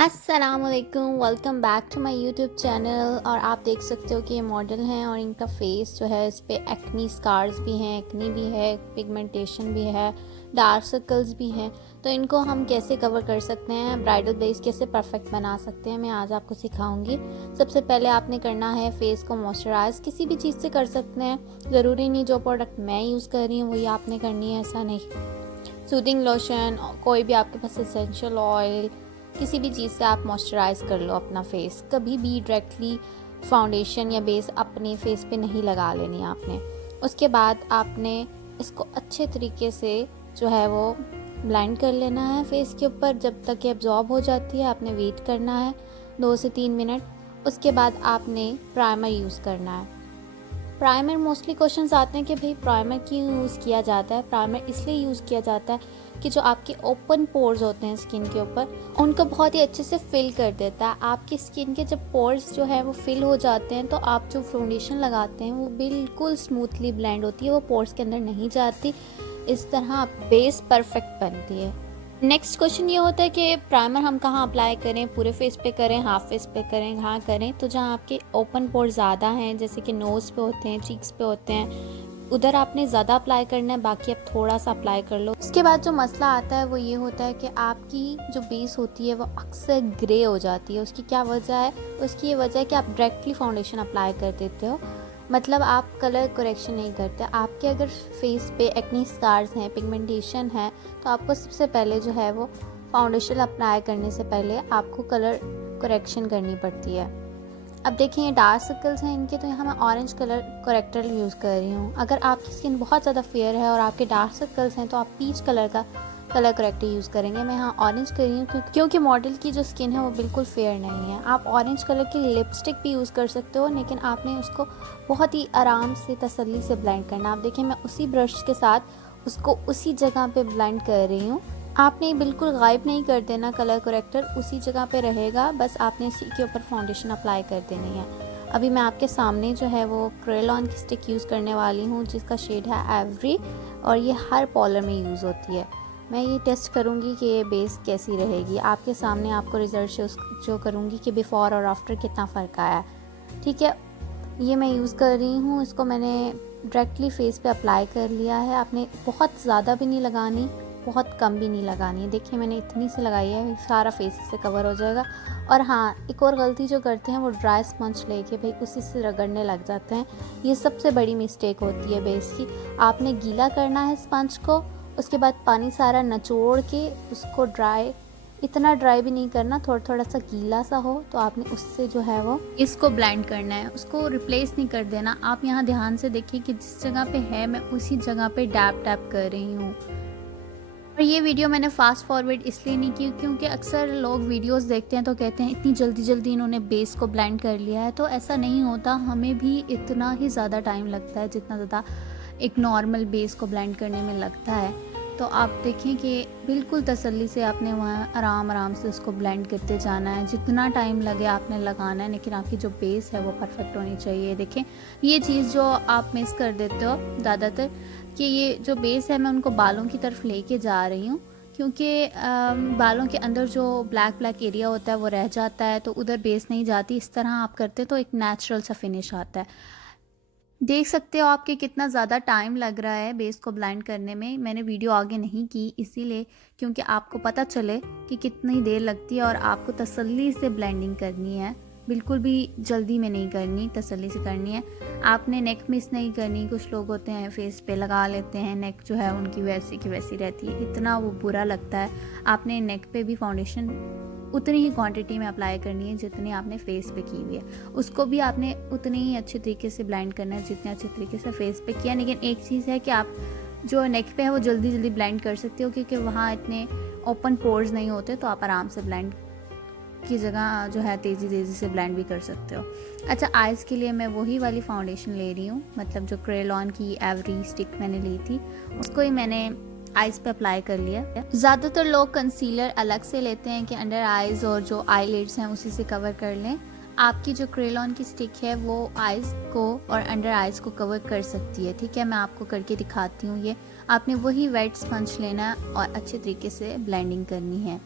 अस्सलामुअलैकुम, welcome back to my YouTube channel. और आप देख सकते हो कि ये मॉडल हैं और इनका फेस जो है इस पे एक्नी स्कार्स भी हैं, एक्नी भी है, पिगमेंटेशन भी है, डार्क सर्कल्स भी हैं। तो इनको हम कैसे कवर कर सकते हैं, ब्राइडल बेस कैसे परफेक्ट बना सकते हैं, मैं आज आपको सिखाऊंगी। सबसे पहले आपने करना है फेस को मॉइस्चराइज किसी भी चीज़ से कर सकते हैं, ज़रूरी नहीं जो प्रोडक्ट मैं यूज़ कर रही हूँ वही आपने करनी है, ऐसा नहीं। सूदिंग लोशन, कोई भी आपके पास एसेंशियल ऑयल, किसी भी चीज़ से आप मॉइस्चराइज़ कर लो अपना फेस। कभी भी डायरेक्टली फाउंडेशन या बेस अपने फेस पे नहीं लगा लेनी आपने। उसके बाद आपने इसको अच्छे तरीके से जो है वो ब्लेंड कर लेना है फेस के ऊपर। जब तक ये एब्जॉर्ब हो जाती है आपने वेट करना है 2 से 3 मिनट। उसके बाद आपने प्राइमर यूज़ करना है। प्राइमर मोस्टली क्वेश्चंस आते हैं कि भाई प्राइमर क्यों यूज़ किया जाता है। प्राइमर इसलिए यूज़ किया जाता है कि जो आपके ओपन पोर्स होते हैं स्किन के ऊपर, उनको बहुत ही अच्छे से फिल कर देता है। आपकी स्किन के जब पोर्स जो है वो फिल हो जाते हैं तो आप जो फाउंडेशन लगाते हैं वो बिल्कुल स्मूथली ब्लेंड होती है, वो पोर्स के अंदर नहीं जाती। इस तरह बेस परफेक्ट बनती है। नेक्स्ट क्वेश्चन ये होता है कि प्राइमर हम कहाँ अप्लाई करें, पूरे फेस पे करें, हाफ फेस पे करें, कहाँ करें। तो जहाँ आपके ओपन पोर ज़्यादा हैं, जैसे कि नोज़ पे होते हैं, चीक्स पे होते हैं, उधर आपने ज़्यादा अप्लाई करना है, बाकी आप थोड़ा सा अप्लाई कर लो। उसके बाद जो मसला आता है वो ये होता है कि आपकी जो बेस होती है वो अक्सर ग्रे हो जाती है। उसकी क्या वजह है? उसकी ये वजह है कि आप डायरेक्टली फाउंडेशन अप्लाई कर देते हो, मतलब आप कलर करेक्शन नहीं करते। आपके अगर फेस पे एक्नी स्कार्स हैं, पिगमेंटेशन है, तो आपको सबसे पहले जो है वो फाउंडेशन अप्लाई करने से पहले आपको कलर करेक्शन करनी पड़ती है। अब देखिए ये डार्क सर्कल्स हैं इनके, तो यहाँ मैं ऑरेंज कलर करेक्टर यूज़ कर रही हूँ। अगर आपकी स्किन बहुत ज़्यादा फेयर है और आपके डार्क सर्कल्स हैं तो आप पीच कलर का कलर करेक्टर यूज़ करेंगे। मैं यहाँ ऑरेंज कर रही हूँ क्योंकि मॉडल की जो स्किन है वो बिल्कुल फेयर नहीं है। आप ऑरेंज कलर की लिपस्टिक भी यूज़ कर सकते हो, लेकिन आपने उसको बहुत ही आराम से तसल्ली से ब्लेंड करना। आप देखिए मैं उसी ब्रश के साथ उसको उसी जगह पे ब्लेंड कर रही हूँ। आपने बिल्कुल गायब नहीं कर देना, कलर करेक्टर उसी जगह पे रहेगा, बस आपने इसी के ऊपर फाउंडेशन अप्लाई कर देनी है। अभी मैं आपके सामने जो है वो क्रेलॉन की स्टिक यूज़ करने वाली हूँ जिसका शेड है एवरी, और ये हर पॉलर में यूज़ होती है। मैं ये टेस्ट करूँगी कि ये बेस कैसी रहेगी। आपके सामने आपको रिज़ल्ट शो करूँगी कि बिफ़ोर और आफ्टर कितना फ़र्क आया। ठीक है, ये मैं यूज़ कर रही हूँ, इसको मैंने डायरेक्टली फेस पे अप्लाई कर लिया है। आपने बहुत ज़्यादा भी नहीं लगानी, बहुत कम भी नहीं लगानी है। देखिए मैंने इतनी सी लगाई है, सारा फेस से कवर हो जाएगा। और हाँ, एक और गलती जो करते हैं वो ड्राई स्पंज लेके भाई उसी से रगड़ने लग जाते हैं। ये सबसे बड़ी मिस्टेक होती है बेस की। आपने गीला करना है स्पंज को, उसके बाद पानी सारा निचोड़ के उसको ड्राई, इतना ड्राई भी नहीं करना, थोड़ा थोड़ा सा गीला सा हो, तो आपने उससे जो है वो इसको ब्लेंड करना है, उसको रिप्लेस नहीं कर देना। आप यहाँ ध्यान से देखिए कि जिस जगह पे है मैं उसी जगह पे डैप डैप कर रही हूँ। और ये वीडियो मैंने फास्ट फॉरवर्ड इसलिए नहीं की क्योंकि अक्सर लोग वीडियोस देखते हैं तो कहते हैं इतनी जल्दी जल्दी इन्होंने बेस को ब्लेंड कर लिया है। तो ऐसा नहीं होता, हमें भी इतना ही ज़्यादा टाइम लगता है जितना ज़्यादा एक नॉर्मल बेस को ब्लेंड करने में लगता है। तो आप देखें कि बिल्कुल तसल्ली से आपने वहाँ आराम आराम से उसको ब्लेंड करते जाना है, जितना टाइम लगे आपने लगाना है, लेकिन आपकी जो बेस है वो परफेक्ट होनी चाहिए। देखें ये चीज़ जो आप मिस कर देते हो ज़्यादातर, कि ये जो बेस है मैं उनको बालों की तरफ लेके जा रही हूँ, क्योंकि बालों के अंदर जो ब्लैक ब्लैक एरिया होता है वो रह जाता है, तो उधर बेस नहीं जाती। इस तरह आप करते तो एक नेचुरल सा फिनिश आता है। देख सकते हो आपके कितना ज़्यादा टाइम लग रहा है बेस को ब्लेंड करने में। मैंने वीडियो आगे नहीं की इसीलिए, क्योंकि आपको पता चले कि कितनी देर लगती है और आपको तसल्ली से ब्लेंडिंग करनी है, बिल्कुल भी जल्दी में नहीं करनी, तसल्ली से करनी है। आपने नेक मिस नहीं करनी। कुछ लोग होते हैं फेस पे लगा लेते हैं, नेक जो है उनकी वैसी की वैसी रहती है, इतना वो बुरा लगता है। आपने नेक पे भी फाउंडेशन उतनी ही क्वांटिटी में अप्लाई करनी है जितनी आपने फेस पे की हुई है, उसको भी आपने उतनी ही अच्छे तरीके से ब्लेंड करना है जितने अच्छे तरीके से फेस पे किया। लेकिन एक चीज़ है कि आप जो नेक पे है वो जल्दी जल्दी ब्लेंड कर सकते हो क्योंकि वहाँ इतने ओपन पोर्स नहीं होते, तो आप आराम से ब्लेंड की जगह जो है तेज़ी से ब्लेंड भी कर सकते हो। अच्छा, आइज़ के लिए मैं वही वाली फाउंडेशन ले रही हूँ, मतलब जो क्रेलॉन की एवरी स्टिक मैंने ली थी उसको ही मैंने आइज़ पे अप्लाई कर लिया। ज़्यादातर लोग कंसीलर अलग से लेते हैं कि अंडर आइज़ और जो आईलिड्स हैं उसी से कवर कर लें। आपकी जो क्रेलॉन की स्टिक है वो आइज़ को और अंडर आइज़ को कवर कर सकती है। ठीक है, मैं आपको करके दिखाती हूँ। ये आपने वही वेट स्पंज लेना है और अच्छे तरीके से ब्लेंडिंग करनी है।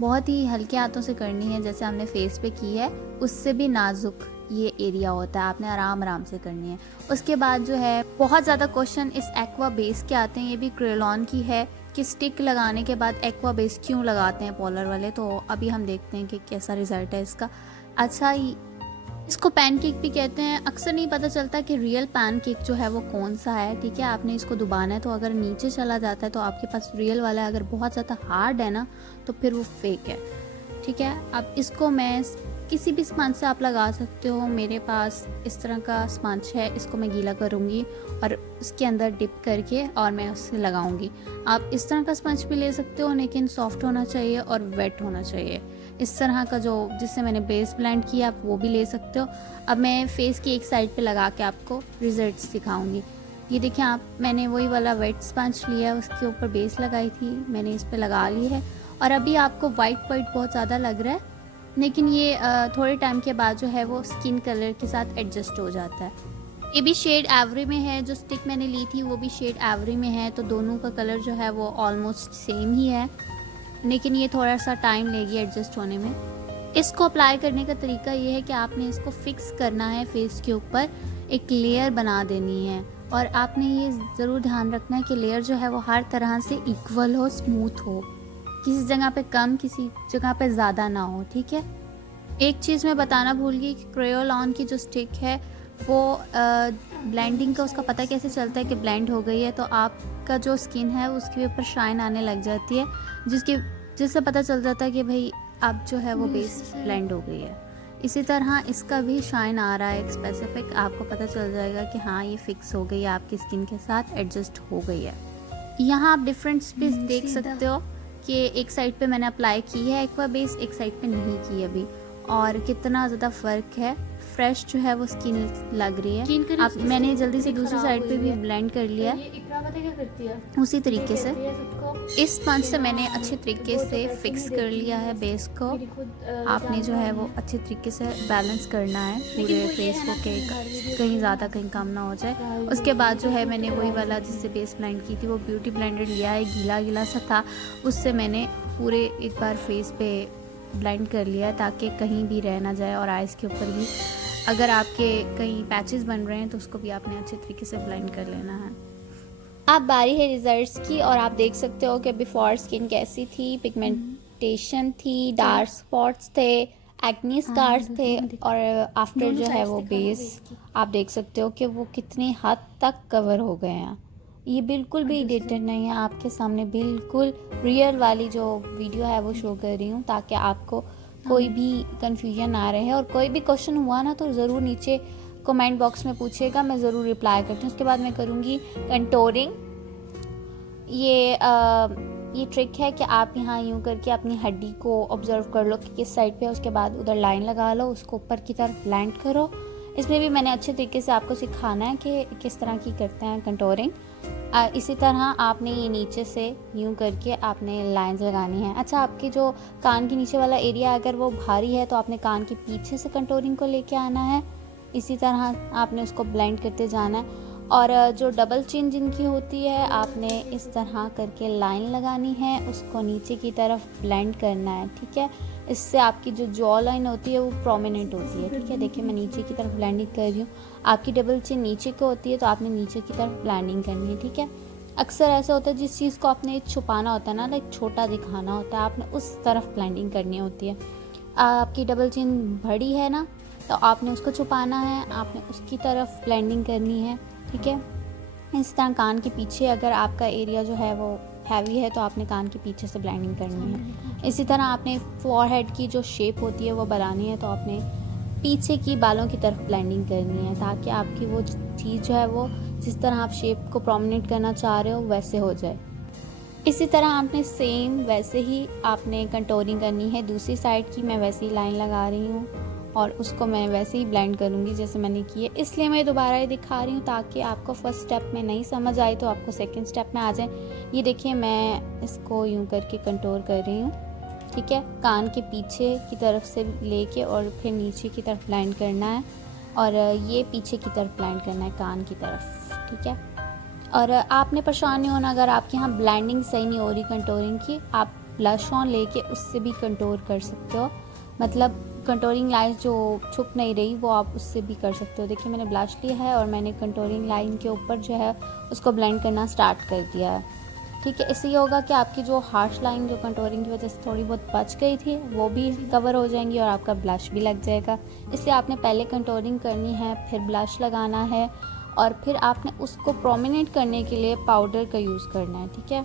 बहुत ही हल्के हाथों से करनी है, जैसे हमने फेस पे की है उससे भी नाजुक ये एरिया होता है, आपने आराम आराम से करनी है। उसके बाद जो है बहुत ज़्यादा क्वेश्चन इस एक्वा बेस के आते हैं, ये भी क्रेयॉन की है कि स्टिक लगाने के बाद एक्वा बेस क्यों लगाते हैं पॉलर वाले, तो अभी हम देखते हैं कि कैसा रिजल्ट है इसका। अच्छा, इसको पैनकेक भी कहते हैं। अक्सर नहीं पता चलता कि रियल पैनकेक जो है वो कौन सा है, ठीक है। आपने इसको दबाना है तो अगर नीचे चला जाता है तो आपके पास रियल वाला है, अगर बहुत ज़्यादा हार्ड है ना तो फिर वो फेक है, ठीक है। अब इसको मैं किसी भी स्पंज से आप लगा सकते हो, मेरे पास इस तरह का स्पंज है, इसको मैं गीला करूँगी और उसके अंदर डिप करके और मैं उससे लगाऊंगी। आप इस तरह का स्पंज भी ले सकते हो, लेकिन सॉफ्ट होना चाहिए और वेट होना चाहिए। इस तरह का जो जिससे मैंने बेस ब्लेंड किया आप वो भी ले सकते हो। अब मैं फेस की एक साइड पे लगा के आपको रिजल्ट्स दिखाऊंगी। ये देखिए आप, मैंने वही वाला वेट स्पंज लिया, उसके ऊपर बेस लगाई थी, मैंने इस पे लगा ली है। और अभी आपको वाइट बहुत ज़्यादा लग रहा है, लेकिन ये थोड़े टाइम के बाद जो है वो स्किन कलर के साथ एडजस्ट हो जाता है। ये भी शेड एवरी में है, जो स्टिक मैंने ली थी वो भी शेड एवरी में है, तो दोनों का कलर जो है वो ऑलमोस्ट सेम ही है, लेकिन ये थोड़ा सा टाइम लेगी एडजस्ट होने में। इसको अप्लाई करने का तरीका ये है कि आपने इसको फिक्स करना है फेस के ऊपर, एक लेयर बना देनी है, और आपने ये ज़रूर ध्यान रखना है कि लेयर जो है वो हर तरह से इक्वल हो, स्मूथ हो, किसी जगह पे कम किसी जगह पे ज़्यादा ना हो, ठीक है। एक चीज़ मैं बताना भूल गई कि क्रेयोलन की जो स्टिक है वो ब्लेंडिंग का उसका पता कैसे चलता है कि ब्लेंड हो गई है, तो आपका जो स्किन है उसके ऊपर शाइन आने लग जाती है, जिससे पता चल जाता है कि भाई अब जो है वो बेस ब्लेंड हो गई है। इसी तरह इसका भी शाइन आ रहा है एक स्पेसिफिक, आपको पता चल जाएगा कि हाँ ये फिक्स हो गई है, आपकी स्किन के साथ एडजस्ट हो गई है। यहाँ आप डिफरेंस भी देख सकते हो कि एक साइड पे मैंने अप्लाई की है एक्वा बेस, एक साइड पे नहीं की अभी, और कितना ज़्यादा फ़र्क है। फ्रेश जो है वो स्किन लग रही है। आप मैंने जल्दी से दूसरी साइड पे भी ब्लेंड कर लिया उसी तरीके से। इस स्पंज से मैंने अच्छे तरीके से फिक्स कर लिया है बेस को। आपने जो है वो अच्छे तरीके से बैलेंस करना है पूरे फेस को कि कहीं ज़्यादा कहीं कम ना हो जाए। उसके बाद जो है मैंने वही वाला जिससे बेस ब्लेंड की थी वो ब्यूटी ब्लेंडर लिया है, गीला गीला सा था, उससे मैंने पूरे एक बार फेस पे ब्लेंड कर लिया ताकि कहीं भी रह ना जाए, और आइज़ के ऊपर भी अगर आपके कहीं पैचेस बन रहे हैं तो उसको भी आपने अच्छे तरीके से ब्लेंड कर लेना है। अब बारी है रिजल्ट्स की, और आप देख सकते हो कि बिफोर स्किन कैसी थी, पिगमेंटेशन थी, डार्क स्पॉट्स थे, एक्ने स्कार्स थे, और आफ्टर जो है वो बेस आप देख सकते हो कि वो कितनी हद तक कवर हो गए हैं। ये बिल्कुल भी एडिटेड नहीं है, आपके सामने बिल्कुल रियल वाली जो वीडियो है वो शो कर रही हूँ ताकि आपको कोई भी कंफ्यूजन ना रहे। और कोई भी क्वेश्चन हुआ ना तो ज़रूर नीचे कमेंट बॉक्स में पूछिएगा, मैं ज़रूर रिप्लाई करती हूँ। उसके बाद मैं करूँगी कंटोरिंग। ये ट्रिक है कि आप यहाँ यूँ करके अपनी हड्डी को ऑब्जर्व कर लो कि किस साइड पे है, उसके बाद उधर लाइन लगा लो, उसको ऊपर की तरफ ब्लेंड करो। इसमें भी मैंने अच्छे तरीके से आपको सिखाना है कि किस तरह की करते हैं कंटोरिंग। इसी तरह आपने ये नीचे से यूं करके आपने लाइंस लगानी है। अच्छा, आपके जो कान के नीचे वाला एरिया अगर वो भारी है तो आपने कान के पीछे से कंटोरिंग को लेके आना है, इसी तरह आपने उसको ब्लेंड करते जाना है। और जो डबल चिन जिनकी होती है आपने इस तरह करके लाइन लगानी है, उसको नीचे की तरफ ब्लेंड करना है, ठीक है। इससे आपकी जो जॉ लाइन होती है वो प्रोमिनेंट होती है, ठीक है। देखिए मैं नीचे की तरफ ब्लेंडिंग कर रही हूँ, आपकी डबल चिन नीचे को होती है तो आपने नीचे की तरफ ब्लेंडिंग करनी है, ठीक है। अक्सर ऐसा होता है जिस चीज़ को आपने छुपाना होता है ना, लाइक छोटा दिखाना होता है, आपने उस तरफ ब्लेंडिंग करनी होती है। आपकी डबल चिन बड़ी है ना तो आपने उसको छुपाना है, आपने उसकी तरफ ब्लेंडिंग करनी है, ठीक है। इस तरह कान के पीछे अगर आपका एरिया जो है वो हैवी है तो आपने कान के पीछे से ब्लेंडिंग करनी है। इसी तरह आपने फॉरहेड की जो शेप होती है वो बनानी है तो आपने पीछे की बालों की तरफ ब्लेंडिंग करनी है ताकि आपकी वो चीज़ जो है वो जिस तरह आप शेप को प्रोमिनेंट करना चाह रहे हो वैसे हो जाए। इसी तरह आपने सेम वैसे ही आपने कंटोरिंग करनी है। दूसरी साइड की मैं वैसे ही लाइन लगा रही हूँ और उसको मैं वैसे ही ब्लेंड करूँगी जैसे मैंने की है, इसलिए मैं दोबारा ये दिखा रही हूँ ताकि आपको फर्स्ट स्टेप में नहीं समझ आई तो आपको सेकंड स्टेप में आ जाए। ये देखिए मैं इसको यूँ करके कंटोर कर रही हूँ, ठीक है। कान के पीछे की तरफ से लेके और फिर नीचे की तरफ ब्लेंड करना है, और ये पीछे की तरफ ब्लेंड करना है कान की तरफ, ठीक है। और आपने परेशान नहीं होना अगर आपके यहाँ ब्लेंडिंग सही नहीं हो रही कंटोरिंग की, आप ब्लश ऑन लेके उससे भी कंटूर कर सकते हो, मतलब कंटूरिंग लाइन जो छुप नहीं रही वो आप उससे भी कर सकते हो। देखिए मैंने ब्लश लिया है और मैंने कंटूरिंग लाइन के ऊपर जो है उसको ब्लेंड करना स्टार्ट कर दिया है। ठीक है, इससे ये होगा कि आपकी जो हार्श लाइन जो कंटूरिंग की वजह से थोड़ी बहुत बच गई थी वो भी कवर हो जाएंगी और आपका ब्लश भी लग जाएगा। इसलिए आपने पहले कंटूरिंग करनी है, फिर ब्लश लगाना है और फिर आपने उसको प्रोमिनेंट करने के लिए पाउडर का यूज़ करना है। ठीक है,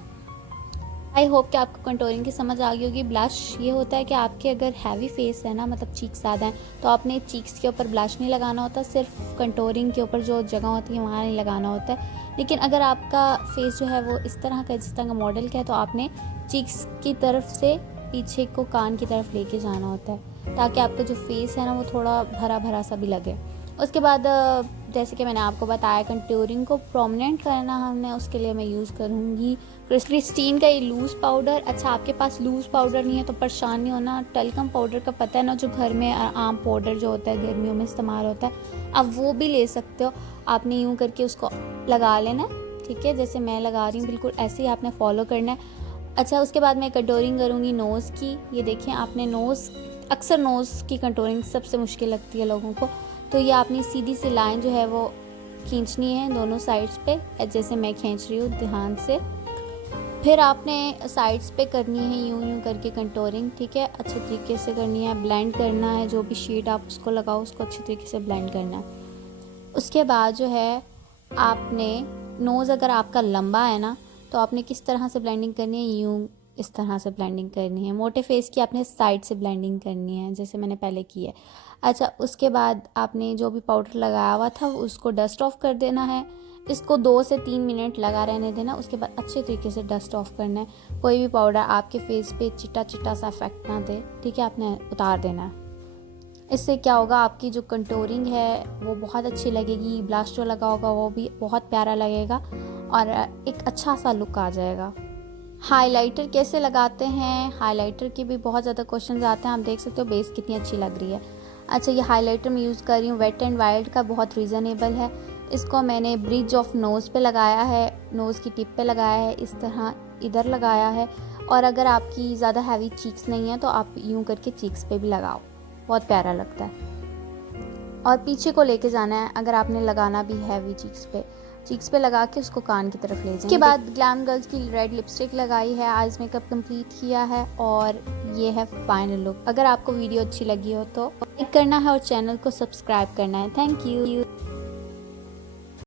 आई होप कि आपको कंटूरिंग की समझ आ गई होगी। ब्लश ये होता है कि आपके अगर हैवी फेस है ना, मतलब चीक्स ज़्यादा हैं, तो आपने चीक्स के ऊपर ब्लश नहीं लगाना होता, सिर्फ कंटूरिंग के ऊपर जो जगह होती है वहाँ नहीं लगाना होता है। लेकिन अगर आपका फेस जो है वो इस तरह का जिस तरह का मॉडल का है तो आपने चीक्स की तरफ से पीछे को कान की तरफ लेके जाना होता है ताकि आपका जो फेस है ना वो थोड़ा भरा भरा सा भी लगे। उसके बाद जैसे कि मैंने आपको बताया कंटूरिंग को प्रोमिनेंट करना हमने, उसके लिए मैं यूज़ करूँगी क्रिस्टीन का ये लूज़ पाउडर। अच्छा, आपके पास लूज़ पाउडर नहीं है तो परेशान नहीं होना, टलकम पाउडर का पता है ना, जो घर में आम पाउडर जो होता है गर्मियों में इस्तेमाल होता है, आप वो भी ले सकते हो। आपने यूँ करके उसको लगा लेना, ठीक है, जैसे मैं लगा रही हूँ बिल्कुल ऐसे ही आपने फॉलो करना है। अच्छा, उसके बाद मैं कंटूरिंग करूँगी नोज़ की। ये देखिए आपने अक्सर नोज़ की कंटूरिंग सबसे मुश्किल लगती है लोगों को, तो ये आपने सीधी सी लाइन जो है वो खींचनी है दोनों साइड्स पे, जैसे मैं खींच रही हूँ ध्यान से। फिर आपने साइड्स पे करनी है यूं करके कंटूरिंग, ठीक है, अच्छे तरीके से करनी है, ब्लेंड करना है, जो भी शेड आप उसको लगाओ उसको अच्छे तरीके से ब्लेंड करना है। उसके बाद जो है आपने नोज़ अगर आपका लंबा है ना तो आपने किस तरह से ब्लेंडिंग करनी है, यूं इस तरह से ब्लेंडिंग करनी है। मोटे फेस की आपने साइड से ब्लेंडिंग करनी है जैसे मैंने पहले की है। अच्छा, उसके बाद आपने जो भी पाउडर लगाया हुआ था उसको डस्ट ऑफ कर देना है। इसको 2 से 3 मिनट लगा रहने देना, उसके बाद अच्छे तरीके से डस्ट ऑफ करना है। कोई भी पाउडर आपके फेस पे चिट्टा चिट्टा सा इफेक्ट ना दे, ठीक है, आपने उतार देना है। इससे क्या होगा, आपकी जो कंटूरिंग है वो बहुत अच्छी लगेगी, ब्लश जो लगा होगा वो भी बहुत प्यारा लगेगा और एक अच्छा सा लुक आ जाएगा। हाइलाइटर कैसे लगाते हैं, हाइलाइटर के भी बहुत ज़्यादा क्वेश्चंस आते हैं। आप देख सकते हो बेस कितनी अच्छी लग रही है। अच्छा, ये हाइलाइटर मैं यूज़ कर रही हूँ वेट एंड वाइल्ड का, बहुत रीज़नेबल है। इसको मैंने ब्रिज ऑफ नोज़ पे लगाया है, नोज़ की टिप पे लगाया है, इस तरह इधर लगाया है। और अगर आपकी ज़्यादा हैवी चीक्स नहीं है तो आप यूँ करके चीक्स पे भी लगाओ, बहुत प्यारा लगता है। और पीछे को लेके जाना है अगर आपने लगाना भी हैवी चीक्स पे लगा के उसको कान की तरफ ले जाएंगे। उसके बाद ग्लैम गर्ल्स की रेड लिपस्टिक लगाई है, आईज मेकअप कंप्लीट किया है और ये है फाइनल लुक। अगर आपको वीडियो अच्छी लगी हो तो लाइक करना है और चैनल को सब्सक्राइब करना है। Thank you.